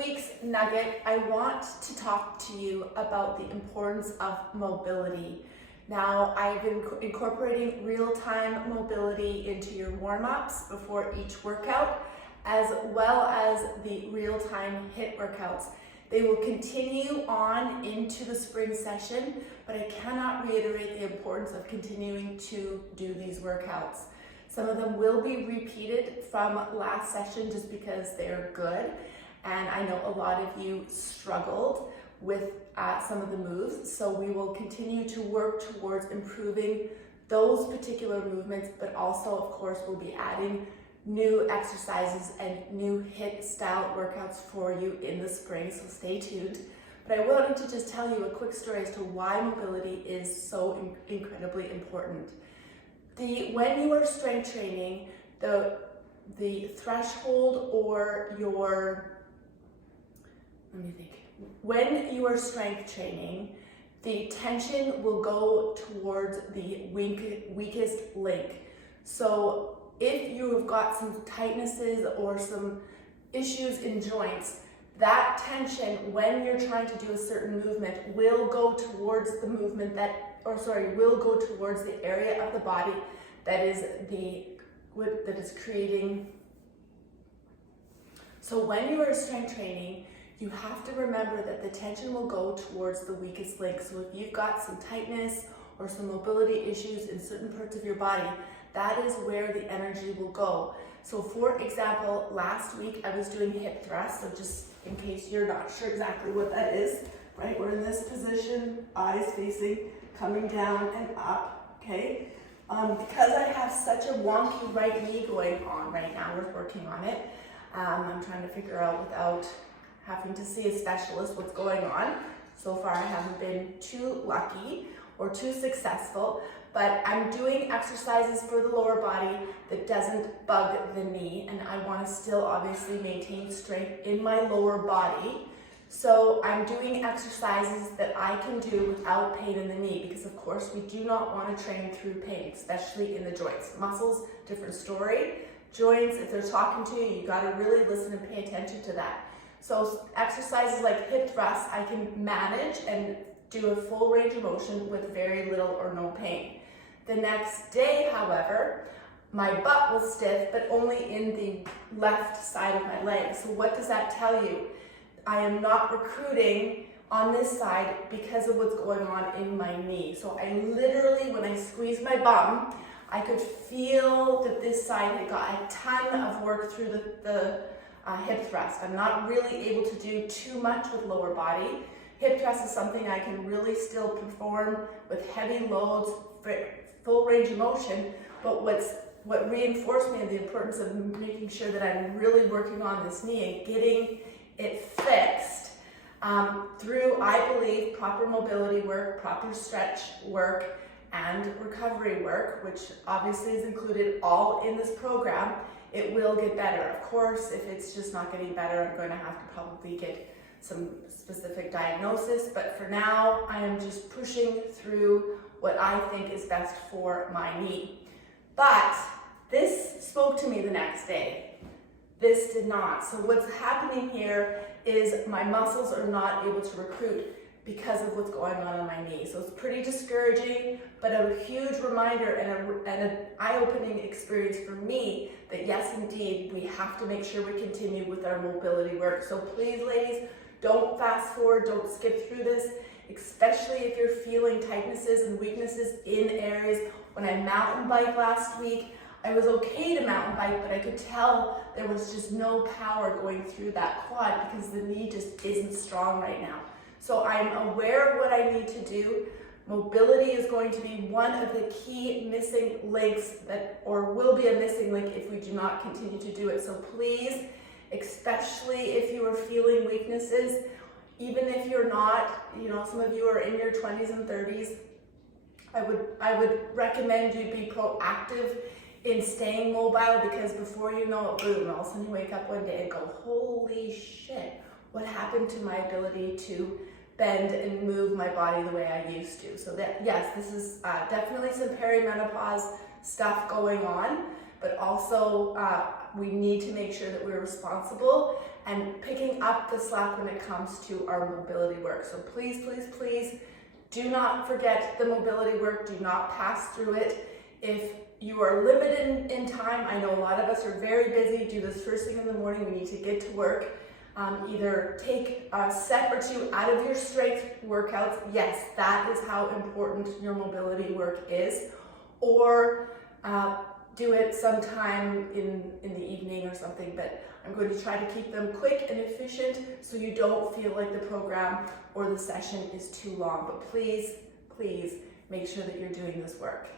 week's nugget, I want to talk to you about the importance of mobility. Now, I've been incorporating real-time mobility into your warm-ups before each workout, as well as the real-time HIIT workouts. They will continue on into the spring session, but I cannot reiterate the importance of continuing to do these workouts. Some of them will be repeated from last session just because they're good. And I know a lot of you struggled with some of the moves. So we will continue to work towards improving those particular movements, but also of course we'll be adding new exercises and new HIIT style workouts for you in the spring, so stay tuned. But I wanted to just tell you a quick story as to why mobility is so incredibly important. When you are strength training, the threshold or when you are strength training, the tension will go towards the weakest link. So if you have got some tightnesses or some issues in joints, that tension, when you're trying to do a certain movement, will go towards the movement will go towards the area of the body that is creating. So when you are strength training, you have to remember that the tension will go towards the weakest link. So if you've got some tightness or some mobility issues in certain parts of your body, that is where the energy will go. So for example, last week I was doing hip thrusts. So just in case you're not sure exactly what that is, right? We're in this position, eyes facing, coming down and up, okay? Because I have such a wonky right knee going on right now, we're working on it. I'm trying to figure out without having to see a specialist what's going on. So far I haven't been too lucky or too successful, but I'm doing exercises for the lower body that doesn't bug the knee, and I want to still obviously maintain strength in my lower body. So I'm doing exercises that I can do without pain in the knee, because of course we do not want to train through pain, especially in the joints. Muscles, different story. Joints, if they're talking to you, you got to really listen and pay attention to that. So exercises like hip thrusts, I can manage and do a full range of motion with very little or no pain. The next day, however, my butt was stiff, but only in the left side of my leg. So what does that tell you? I am not recruiting on this side because of what's going on in my knee. So I literally, when I squeezed my bum, I could feel that this side had got a ton of work through the hip thrust. I'm not really able to do too much with lower body. Hip thrust is something I can really still perform with heavy loads, full range of motion, but what reinforced me the importance of making sure that I'm really working on this knee and getting it fixed through, I believe, proper mobility work, proper stretch work, and recovery work, which obviously is included all in this program. It will get better. Of course, if it's just not getting better, I'm going to have to probably get some specific diagnosis, but for now, I am just pushing through what I think is best for my knee. But this spoke to me the next day. This did not. So what's happening here is my muscles are not able to recruit because of what's going on my knee. So it's pretty discouraging, but a huge reminder and an eye-opening experience for me that yes, indeed, we have to make sure we continue with our mobility work. So please, ladies, don't fast forward, don't skip through this, especially if you're feeling tightnesses and weaknesses in areas. When I mountain biked last week, I was okay to mountain bike, but I could tell there was just no power going through that quad because the knee just isn't strong right now. So I'm aware of what I need to do. Mobility is going to be one of the key missing links or will be a missing link if we do not continue to do it. So please, especially if you are feeling weaknesses, even if you're not, some of you are in your 20s and 30s, I would recommend you be proactive in staying mobile, because before you know it, boom, all of a sudden you wake up one day and go, holy shit, what happened to my ability to bend and move my body the way I used to? So that, yes, this is definitely some perimenopause stuff going on, but also we need to make sure that we're responsible and picking up the slack when it comes to our mobility work. So please, please, please do not forget the mobility work. Do not pass through it. If you are limited in time, I know a lot of us are very busy, do this first thing in the morning, we need to get to work. Either take a set or two out of your strength workouts. Yes, that is how important your mobility work is. Or do it sometime in the evening or something, but I'm going to try to keep them quick and efficient so you don't feel like the program or the session is too long. But please, please make sure that you're doing this work.